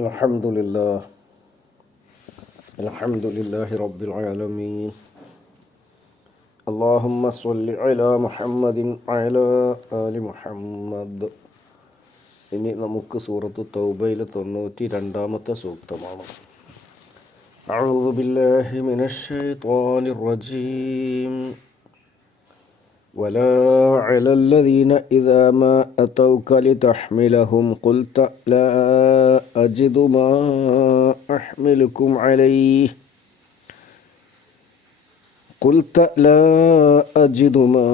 الحمد لله الحمد لله رب العالمين اللهم صل على محمد وعلى آل محمد ഇനി നമുക്ക് സൂറത്ത് തൗബയിലെ തൊണ്ണൂറ്റി രണ്ടാമത്തെ സൂക്തമാണ് أعوذ بالله من الشيطان الرجيم ولا على الذين إذا ما أتوك لتحملهم قلت لا أجد ما أحملكم عليه قلت لا أجد ما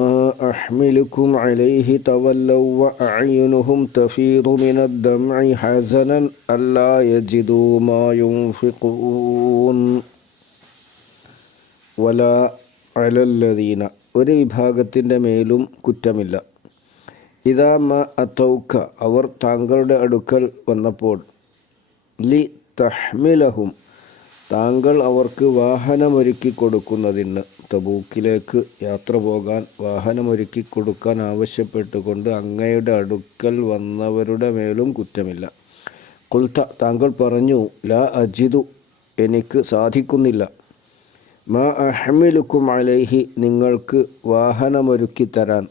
أحملكم عليه تولوا وأعينهم تفيض من الدمع حزنا ألا يجدوا ما ينفقون ولا على الذين ഒരു വിഭാഗത്തിൻ്റെ മേലും കുറ്റമില്ല ഇതാ മ അത്തൗക്ക അവർ താങ്കളുടെ അടുക്കൽ വന്നപ്പോൾ ലി തഹ്മിലഹും താങ്കൾ അവർക്ക് വാഹനമൊരുക്കി കൊടുക്കുന്നതിന് തബൂക്കിലേക്ക് യാത്ര പോകാൻ വാഹനമൊരുക്കി കൊടുക്കാൻ ആവശ്യപ്പെട്ടുകൊണ്ട് അങ്ങയുടെ അടുക്കൽ വന്നവരുടെ മേലും കുറ്റമില്ല. കുൽത്ത താങ്കൾ പറഞ്ഞു ലാ അജിതു എനിക്ക് സാധിക്കുന്നില്ല. മാ അഹ്മിലുക്കും അലേഹി നിങ്ങൾക്ക് വാഹനമൊരുക്കി തരാൻ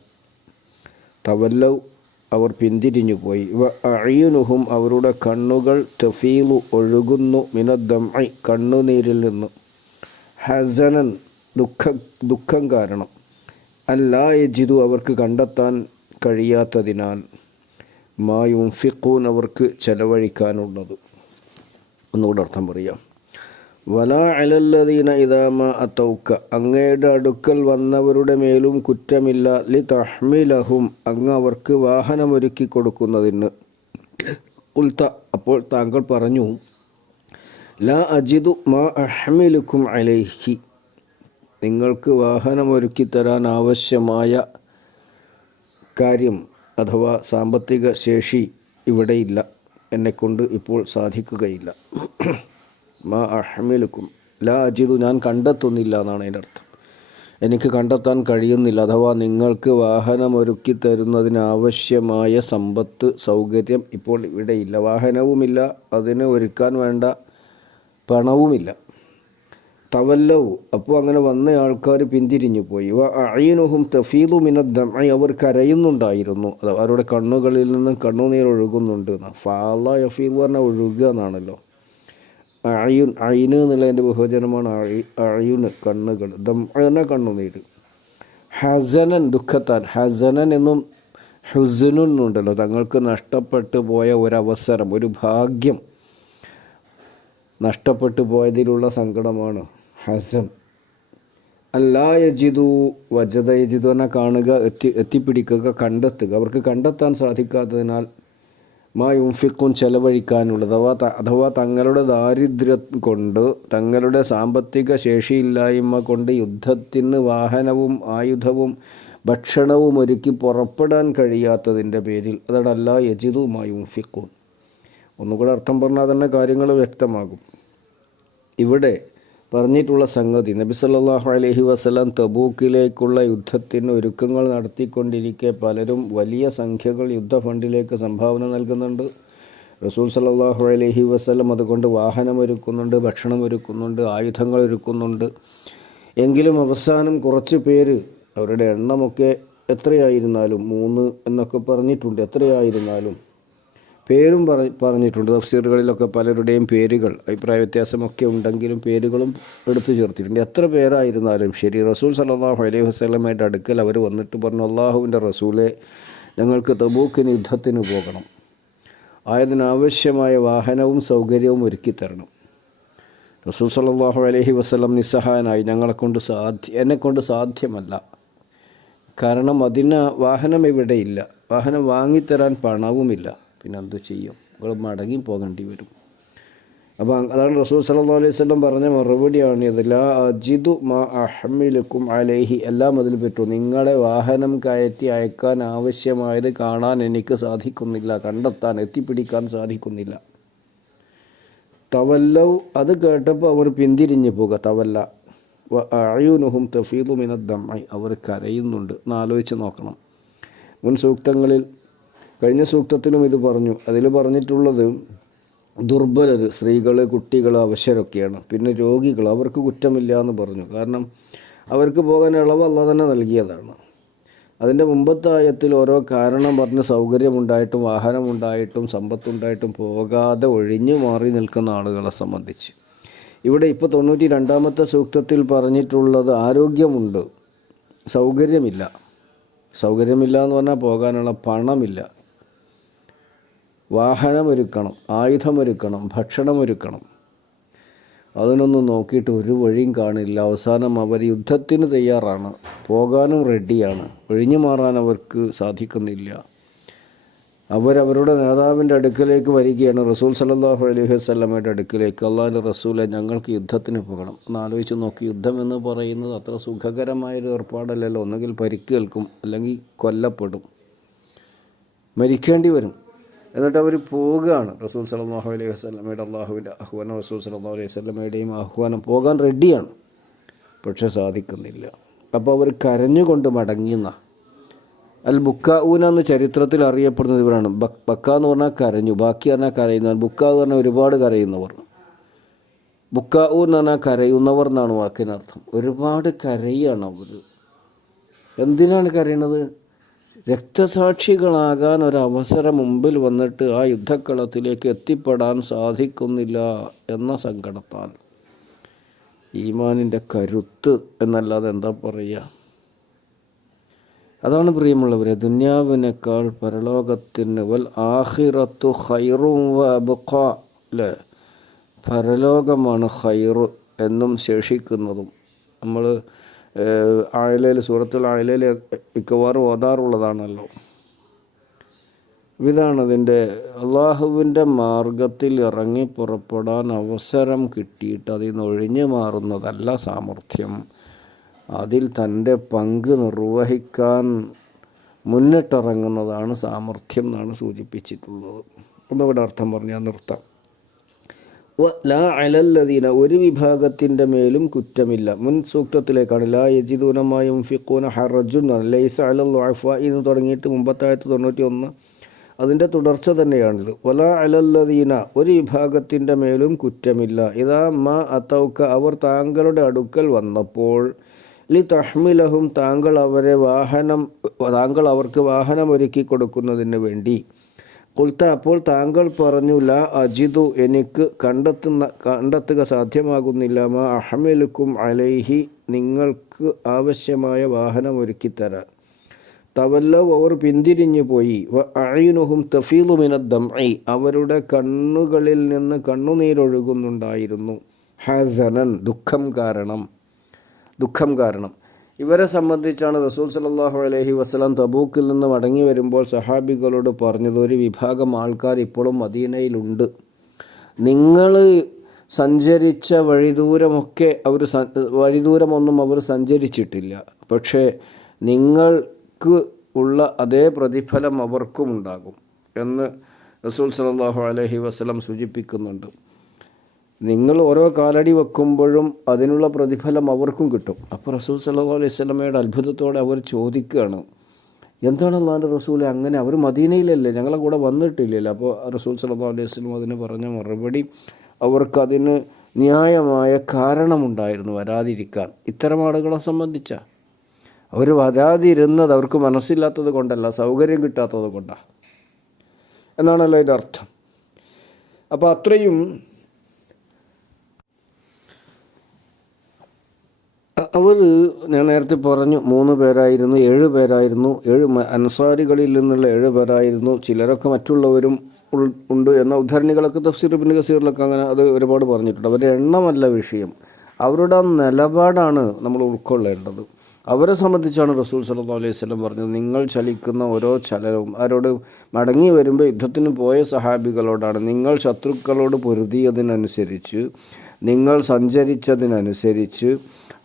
തവല്ലൗ അവർ പിന്തിരിഞ്ഞുപോയി വ അയ്യുനുഹും അവരുടെ കണ്ണുകൾ തഫീലു ഒഴുകുന്നു. മിനദ്ദംഐ കണ്ണുനീരിൽ നിന്ന്. ഹസനൻ ദുഃഖ ദുഃഖം കാരണം. അല്ലാ യജിദു അവർക്ക് കണ്ടെത്താൻ കഴിയാത്തതിനാൽ. മായും ഫിക്കൂൻ അവർക്ക് ചെലവഴിക്കാനുള്ളത്. ഒന്നുകൂടെ അർത്ഥം പറയാം. വല അലല്ലദീന ഇതാമ അത്തൗക്ക. അങ്ങയുടെ അടുക്കൽ വന്നവരുടെ മേലും കുറ്റമില്ല. ലി തഹ്മിലഹും അങ്ങ് അവർക്ക് വാഹനമൊരുക്കി കൊടുക്കുന്നതിന്. കുൽത്ത അപ്പോൾ താങ്കൾ പറഞ്ഞു ലാ അജിദു മാ അഹ്മിലുക്കും അലൈഹി. നിങ്ങൾക്ക് വാഹനമൊരുക്കി തരാൻ ആവശ്യമായ കാര്യം അഥവാ സാമ്പത്തിക ശേഷി ഇവിടെയില്ല. എന്നെക്കൊണ്ട് ഇപ്പോൾ സാധിക്കുകയില്ല. മാ അഹ്മിലുക്കും. ലാ അജിദു ഞാൻ കണ്ടെത്തുന്നില്ല എന്നാണ് അതിന്റെ അർത്ഥം. എനിക്ക് കണ്ടെത്താൻ കഴിയുന്നില്ല. അഥവാ നിങ്ങൾക്ക് വാഹനമൊരുക്കി തരുന്നതിന് ആവശ്യമായ സമ്പത്ത് സൗകര്യം ഇപ്പോൾ ഇവിടെ ഇല്ല. വാഹനവുമില്ല അതിന് ഒരുക്കാൻ വേണ്ട പണവുമില്ല. തവല്ലവും. അപ്പോൾ അങ്ങനെ വന്ന ആൾക്കാർ പിന്തിരിഞ്ഞു പോയി. വ അയിനുഹും തഫീദു മിനദ്ദം അവർ കരയുന്നുണ്ടായിരുന്നു. അത് അവരുടെ കണ്ണുകളിൽ നിന്ന് കണ്ണുനീർ ഒഴുകുന്നുണ്ട് ഫാല യഫീദ് പറഞ്ഞാൽ ഒഴുകുക എന്നാണല്ലോ. അയുൻ അയിന് എന്നുള്ളതിന്റെ ബഹുവചനമാണ് അഴി അയുന് കണ്ണുകൾ. ദം എന്ന കണ്ണുനീര് ഹസനൻ ദുഃഖത്താൽ. ഹസനൻ എന്നും ഹുസനുൻ ഉണ്ടല്ലോ. തങ്ങൾക്ക് നഷ്ടപ്പെട്ടു പോയ ഒരവസരം ഒരു ഭാഗ്യം നഷ്ടപ്പെട്ടു പോയതിലുള്ള സങ്കടമാണ് ഹസൻ. അല്ലാ യജിതു വജത എന്ന കാണുക എത്തി എത്തിപ്പിടിക്കുക കണ്ടെത്തുക. അവർക്ക് കണ്ടെത്താൻ സാധിക്കാത്തതിനാൽ മാ യുംഫിഖുൻ ചെലവഴിക്കാനുള്ളത്. അഥവാ അഥവാ തങ്ങളുടെ ദാരിദ്ര്യം കൊണ്ട് തങ്ങളുടെ സാമ്പത്തിക ശേഷിയില്ലായ്മ കൊണ്ട് യുദ്ധത്തിന് വാഹനവും ആയുധവും ഭക്ഷണവും ഒരുക്കി പുറപ്പെടാൻ കഴിയാത്തതിന്റെ പേരിൽ അതടല്ല യജിദു മാ യുംഫിഖുൻ. ഒന്നുകൂടെ അർത്ഥം പറഞ്ഞാൽ തന്നെ കാര്യങ്ങൾ വ്യക്തമാകും. ഇവിടെ പറഞ്ഞിട്ടുള്ള സംഗതി. നബി സല്ലാഹു അലഹി വസല്ലം തബൂക്കിലേക്കുള്ള യുദ്ധത്തിന് ഒരുക്കങ്ങൾ നടത്തിക്കൊണ്ടിരിക്കെ പലരും വലിയ സംഖ്യകൾ യുദ്ധ ഫണ്ടിലേക്ക് സംഭാവന നൽകുന്നുണ്ട്. റസൂൽ സല്ലല്ലാഹു അലഹി വസ്ലം അതുകൊണ്ട് വാഹനം ഒരുക്കുന്നുണ്ട് ഭക്ഷണം ഒരുക്കുന്നുണ്ട് ആയുധങ്ങൾ ഒരുക്കുന്നുണ്ട്. എങ്കിലും അവസാനം കുറച്ച് പേര് അവരുടെ എണ്ണമൊക്കെ എത്രയായിരുന്നാലും മൂന്ന് എന്നൊക്കെ പറഞ്ഞിട്ടുണ്ട്. എത്രയായിരുന്നാലും പേരും പറ പറഞ്ഞിട്ടുണ്ട്. തഫ്സീറുകളിലൊക്കെ പലരുടെയും പേരുകൾ അഭിപ്രായ വ്യത്യാസമൊക്കെ ഉണ്ടെങ്കിലും പേരുകളും എടുത്തു ചേർത്തിട്ടുണ്ട്. എത്ര പേരായിരുന്നാലും ശരി റസൂൽ സലാഹു അലൈഹി വസ്ലമായിട്ട് അടുക്കൽ അവർ വന്നിട്ട് പറഞ്ഞു അള്ളാഹുവിന്റെ റസൂലെ ഞങ്ങൾക്ക് തബൂക്കിന് യുദ്ധത്തിന് പോകണം. ആയതിനാവശ്യമായ വാഹനവും സൗകര്യവും ഒരുക്കി തരണം. റസൂൽ സലാഹു അലൈഹി വസ്ലം നിസ്സഹായനായി. ഞങ്ങളെക്കൊണ്ട് സാധ്യ എന്നെക്കൊണ്ട് സാധ്യമല്ല. കാരണം അതിന് വാഹനം ഇവിടെയില്ല വാഹനം വാങ്ങിത്തരാൻ പണവുമില്ല. പിന്നെ എന്തു ചെയ്യും. നിങ്ങൾ മടങ്ങി പോകേണ്ടി വരും. അപ്പോൾ അതാണ് റസൂൽ സല്ലാ അലൈഹി സ്വലം പറഞ്ഞ മറുപടിയാണ് ഇത്. ലാ അജിദു മാ അഹ്മിലുക്കും അലേഹി. എല്ലാം അതിൽ പറ്റും നിങ്ങളെ വാഹനം കയറ്റി അയക്കാൻ ആവശ്യമായത് കാണാൻ എനിക്ക് സാധിക്കുന്നില്ല. കണ്ടെത്താൻ എത്തിപ്പിടിക്കാൻ സാധിക്കുന്നില്ല. തവല്ലൗ അത് കേട്ടപ്പോൾ അവർ പിന്തിരിഞ്ഞു പോകുക തവല്ല. അയുനുഹും തഫീദു മിനദ്ദമായി അവർ കരയുന്നുണ്ട്. എന്നാലോചിച്ച് നോക്കണം. മുൻ സൂക്തങ്ങളിൽ കഴിഞ്ഞ സൂക്തത്തിലും ഇത് പറഞ്ഞു. അതിൽ പറഞ്ഞിട്ടുള്ളത് ദുർബലർ സ്ത്രീകൾ കുട്ടികൾ അവശരൊക്കെയാണ്. പിന്നെ രോഗികൾ അവർക്ക് കുറ്റമില്ല എന്ന് പറഞ്ഞു. കാരണം അവർക്ക് പോകാൻ ഇളവ് അല്ല തന്നെ നൽകിയതാണ്. അതിന്റെ മുമ്പത്തെ ആയത്തിൽ ഓരോ കാരണം പറഞ്ഞ് സൗകര്യമുണ്ടായിട്ടും വാഹനമുണ്ടായിട്ടും സമ്പത്തുണ്ടായിട്ടും പോകാതെ ഒഴിഞ്ഞു മാറി നിൽക്കുന്ന ആളുകളെ സംബന്ധിച്ച്. ഇവിടെ ഇപ്പോൾ തൊണ്ണൂറ്റി രണ്ടാമത്തെ സൂക്തത്തിൽ പറഞ്ഞിട്ടുള്ളത് ആരോഗ്യമുണ്ട് സൗകര്യമില്ല. സൗകര്യമില്ല എന്ന് പറഞ്ഞാൽ പോകാനുള്ള പണമില്ല. വാഹനമൊരുക്കണം ആയുധമൊരുക്കണം ഭക്ഷണമൊരുക്കണം. അതിനൊന്നും നോക്കിയിട്ട് ഒരു വഴിയും കാണില്ല. അവസാനം അവർ യുദ്ധത്തിന് തയ്യാറാണ്. പോകാനും റെഡിയാണ്. ഒഴിഞ്ഞു മാറാൻ അവർക്ക് സാധിക്കുന്നില്ല. അവരവരുടെ നേതാവിന്റെ അടുക്കലേക്ക് വരികയാണ്. റസൂൽ സല്ലല്ലാഹു അലൈഹി വസല്ലമയുടെ അടുക്കലേക്ക്. അള്ളാഹിന്റെ റസൂലെ ഞങ്ങൾക്ക് യുദ്ധത്തിന് പോകണം. ഒന്ന് ആലോചിച്ച് നോക്കി. യുദ്ധം എന്ന് പറയുന്നത് അത്ര സുഖകരമായൊരു ഏർപ്പാടല്ലല്ലോ. ഒന്നുകിൽ പരിക്കേൽക്കും അല്ലെങ്കിൽ കൊല്ലപ്പെടും. മരിക്കേണ്ടി വരും. എന്നിട്ട് അവർ പോവുകയാണ് റസൂൽ സല്ലല്ലാഹു അലൈഹി വസ്ലമയുടെ അള്ളാഹുവിന്റെ ആഹ്വാനം റസൂൽ സല്ലല്ലാഹു അലൈഹി വസ്ലമയുടെയും ആഹ്വാനം പോകാൻ റെഡിയാണ്. പക്ഷെ സാധിക്കുന്നില്ല. അപ്പോൾ അവർ കരഞ്ഞുകൊണ്ട് മടങ്ങിയെന്ന അൽ ബുക്കാഊന എന്ന് ചരിത്രത്തിൽ അറിയപ്പെടുന്നത് ഇവരാണ്. ബക്ക എന്ന് പറഞ്ഞാൽ കരഞ്ഞു. ബാക്കി പറഞ്ഞാൽ കരയുന്നവർ. ബുക്ക എന്ന് പറഞ്ഞാൽ ഒരുപാട് കരയുന്നവർ. ബുക്കാഊ എന്ന് പറഞ്ഞാൽ കരയുന്നവർ എന്നാണ് വാക്കിനർത്ഥം. ഒരുപാട് കരയാണ് അവർ എന്തിനാണ് കരയണത്? രക്തസാക്ഷികളാകാൻ ഒരവസരം മുമ്പിൽ വന്നിട്ട് ആ യുദ്ധക്കളത്തിലേക്ക് എത്തിപ്പെടാൻ സാധിക്കുന്നില്ല എന്ന സങ്കടത്താൽ. ഈമാനിന്റെ കരുത്ത് എന്നല്ലാതെ എന്താ പറയുക? അതാണ് പ്രിയമുള്ളവരെ ദുന്യാവിനേക്കാൾ പരലോകത്തിന് വൽ ആഹിറത്തു ഹൈറും അല്ലേ പരലോകമാണ് ഹൈറ് എന്നും ശേഷിക്കുന്നതും. നമ്മൾ ആയലയിൽ സൂറത്തുൽ ആയിലയിൽ മിക്കവാറും ഓതാറുള്ളതാണല്ലോ. ഇതാണ് അതിന്റെ അള്ളാഹുവിന്റെ മാർഗത്തിൽ ഇറങ്ങി പുറപ്പെടാൻ അവസരം കിട്ടിയിട്ട് അതിൽ നിന്ന് ഒഴിഞ്ഞു മാറുന്നതല്ല സാമർഥ്യം. അതിൽ തന്റെ പങ്ക് നിർവഹിക്കാൻ മുന്നിട്ടിറങ്ങുന്നതാണ് സാമർഥ്യം എന്നാണ് സൂചിപ്പിച്ചിട്ടുള്ളത്. ഒന്നുകൂടെ അർത്ഥം പറഞ്ഞാൽ നിർത്താം. ലാ അലല്ലദീന ഒരു വിഭാഗത്തിന്റെ മേലും കുറ്റമില്ല. മുൻ സൂക്തത്തിലേക്കാണ് ലാ യജിദൂനമായും ഫിഖൂന ഹറജുൻ ലൈസ അലൽ വഅഫ എന്ന് തുടങ്ങിയിട്ട് മുമ്പത്തായിരത്തി തൊണ്ണൂറ്റി ഒന്ന് അതിന്റെ തുടർച്ച തന്നെയാണിത്. വല അലല്ലദീന ഒരു വിഭാഗത്തിന്റെ മേലും കുറ്റമില്ല. ഇതാ മാ അത്തൗക്ക അവർ താങ്കളുടെ അടുക്കൽ വന്നപ്പോൾ ലി തഹ്മിലഹും താങ്കൾ അവരെ വാഹനം താങ്കൾ അവർക്ക് വാഹനം ഒരുക്കി കൊടുക്കുന്നതിന് വേണ്ടി. കുൽത്ത അപ്പോൾ താങ്കൾ പറഞ്ഞു ലാ അജിതു എനിക്ക് കണ്ടെത്തുന്ന കണ്ടെത്തുക സാധ്യമാകുന്നില്ല. മാ അഹമിലുക്കും അലൈഹി നിങ്ങൾക്ക് ആവശ്യമായ വാഹനം ഒരുക്കിത്തരാൻ. തവല്ല അവർ പിന്തിരിഞ്ഞു പോയി. വ തഫീലുമിനദ്ദം തഫീലുമിനദ്ദംഐ അവരുടെ കണ്ണുകളിൽ നിന്ന് കണ്ണുനീരൊഴുകുന്നുണ്ടായിരുന്നു ഹസനൻ ദുഃഖം കാരണം. ദുഃഖം കാരണം. ഇവരെ സംബന്ധിച്ചാണ് റസൂൽ സല്ലല്ലാഹു അലഹി വസല്ലം തബൂക്കിൽ നിന്ന് മടങ്ങി വരുമ്പോൾ സഹാബികളോട് പറഞ്ഞത് ഒരു വിഭാഗം ആൾക്കാർ ഇപ്പോഴും മദീനയിലുണ്ട്. നിങ്ങൾ സഞ്ചരിച്ച വഴിദൂരമൊക്കെ അവർ വഴിദൂരമൊന്നും അവർ സഞ്ചരിച്ചിട്ടില്ല. പക്ഷേ നിങ്ങൾക്ക് ഉള്ള അതേ പ്രതിഫലം അവർക്കും ഉണ്ടാകും എന്ന് റസൂൽ സല്ലല്ലാഹു അലഹി വസല്ലം സൂചിപ്പിക്കുന്നുണ്ട്. നിങ്ങൾ ഓരോ കാലടി വെക്കുമ്പോഴും അതിനുള്ള പ്രതിഫലം അവർക്കും കിട്ടും. അപ്പോൾ റസൂൽ സല്ലാ അലൈഹി സ്വലമയുടെ അത്ഭുതത്തോടെ അവർ ചോദിക്കുകയാണ് എന്താണ് അള്ളാന്റെ റസൂൽ അങ്ങനെ അവർ മദീനയിലല്ലേ? ഞങ്ങളെ കൂടെ വന്നിട്ടില്ലല്ലോ. അപ്പോൾ റസൂൽ സല്ലാ അലൈഹി വസല്ലം അതിന് പറഞ്ഞ മറുപടി അവർക്കതിന് ന്യായമായ കാരണമുണ്ടായിരുന്നു വരാതിരിക്കാൻ. ഇത്തരം ആളുകളെ സംബന്ധിച്ച. അവർ വരാതിരുന്നത് അവർക്ക് മനസ്സില്ലാത്തത് കൊണ്ടല്ല സൗകര്യം കിട്ടാത്തത് കൊണ്ടാണ് എന്നാണല്ലോ ഇതിന്റെ അർത്ഥം. അപ്പോൾ അത്രയും അവർ ഞാൻ നേരത്തെ പറഞ്ഞു മൂന്ന് പേരായിരുന്നു ഏഴ് പേരായിരുന്നു ഏഴ് അൻസാരികളിൽ നിന്നുള്ള ഏഴ് പേരായിരുന്നു ചിലരൊക്കെ മറ്റുള്ളവരും ഉണ്ട് എന്ന ഉദ്ധരണികളൊക്കെ തഫ്സീർ ബിൻ കസീറിലൊക്കെ അങ്ങനെ അത് ഒരുപാട് പറഞ്ഞിട്ടുണ്ട്. അവരുടെ എണ്ണമല്ല വിഷയം. അവരുടെ നിലപാടാണ് നമ്മൾ ഉൾക്കൊള്ളേണ്ടത്. അവരെ സംബന്ധിച്ചാണ് റസൂൽ സല്ലല്ലാഹു അലൈഹി വസല്ലം പറഞ്ഞത്. നിങ്ങൾ ചലിക്കുന്ന ഓരോ ചലനവും അവരോട് മടങ്ങി വരുമ്പോൾ യുദ്ധത്തിന് പോയ സഹാബികളോടാണ് നിങ്ങൾ ശത്രുക്കളോട് പൊരുതിയതിനനുസരിച്ച് നിങ്ങൾ സഞ്ചരിച്ചതിനനുസരിച്ച്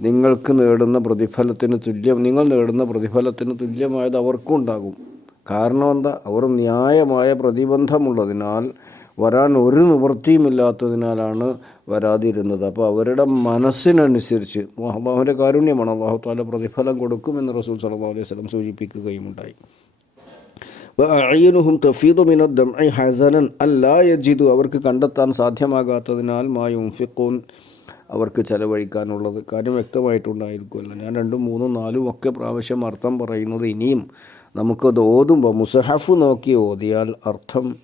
നിങ്ങൾക്ക് നേടുന്ന പ്രതിഫലത്തിന് തുല്യം നിങ്ങൾ നേടുന്ന പ്രതിഫലത്തിന് തുല്യമായത് അവർക്കും ഉണ്ടാകും. കാരണം എന്താ? അവർ ന്യായമായ പ്രതിബന്ധമുള്ളതിനാൽ വരാൻ ഒരു നിവൃത്തിയുമില്ലാത്തതിനാലാണ് വരാതിരുന്നത്. അപ്പോൾ അവരുടെ മനസ്സിനനുസരിച്ച് അള്ളാഹുവിന്റെ കാരുണ്യമാണ്. അള്ളാഹു താല പ്രതിഫലം കൊടുക്കുമെന്ന് റസൂൽ സല്ലല്ലാഹു അലൈഹി വസല്ലം സൂചിപ്പിക്കുകയുമുണ്ടായി. അയ്യനുഹും തഫീദു മിനദ്ദം ഐ ഹസനൻ അല്ലാ യജിദു. അവർക്ക് കണ്ടെത്താൻ സാധ്യമാകാത്തതിനാൽ മായും യുംഫിഖൂൻ അവർക്ക് ചെലവഴിക്കാനുള്ളത്. കാര്യം വ്യക്തമായിട്ടുണ്ടായിരിക്കുമല്ലോ. ഞാൻ രണ്ടും മൂന്നും നാലും ഒക്കെ പ്രാവശ്യം അർത്ഥം പറയുന്നത് ഇനിയും നമുക്കത് ഓതുമ്പോൾ മുസഹഫ് നോക്കി ഓതിയാൽ അർത്ഥം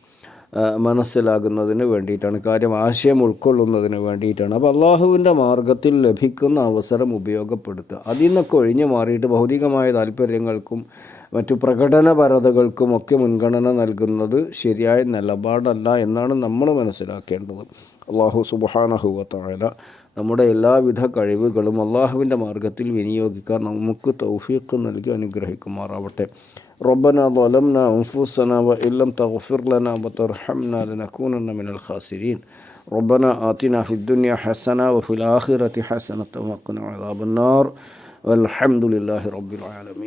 മനസ്സിലാകുന്നതിന് വേണ്ടിയിട്ടാണ് കാര്യം ആശയം ഉൾക്കൊള്ളുന്നതിന് വേണ്ടിയിട്ടാണ്. അപ്പോൾ അള്ളാഹുവിന്റെ മാർഗത്തിൽ ലഭിക്കുന്ന അവസരം ഉപയോഗപ്പെടുത്തുക. അതിൽ നിന്നൊക്കെ ഒഴിഞ്ഞു മാറിയിട്ട് ഭൗതികമായ താല്പര്യങ്ങൾക്കും മറ്റു പ്രകടനപരതകൾക്കും ഒക്കെ മുൻഗണന നൽകുന്നത് ശരിയായ നിലപാടല്ല എന്നാണ് നമ്മൾ മനസ്സിലാക്കേണ്ടത്. അള്ളാഹു സുബാനഹുവത്തായ നമ്മുടെ എല്ലാവിധ കഴിവുകളും അള്ളാഹുവിന്റെ മാർഗത്തിൽ വിനിയോഗിക്കാൻ നമുക്ക് തൗഫീഖ് നൽകി അനുഗ്രഹിക്കുമാറാവട്ടെ. ربنا ظلمنا أنفسنا وإن لم تغفر لنا وترحمنا لنكونن من الخاسرين. ربنا آتنا في الدنيا حسنة وفي الآخرة حسنة وقنا عذاب النار. والحمد لله رب العالمين.